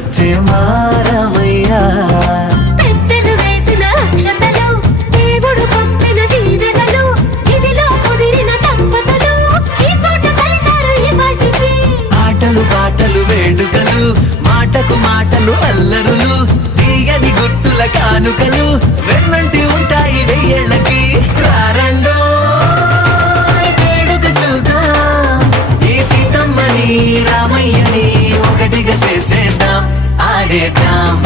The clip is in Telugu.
వచ్చే మారమయ్యా. పెద్దలు వేసిన అక్షతలు, దేవుడు పంపిన దీవెనలు, ఇవిలో కుదిరిన దంపతులు ఈ చోట కలిసారు ఈ పాటికి. ఆటలు పాటలు వేడుకలు, మాటకు మాటలు అల్లరులు, తీయని గుర్తుల కానుకలు వెన్నంటి ఉంటాయి వెయ్యేళ్ళకి. రారండో వేడుక చూద్దాం, ఈ సీతమ్మని రామయ్యని ఒకటిగా చేసేద్దాం, ఆడేద్దాం.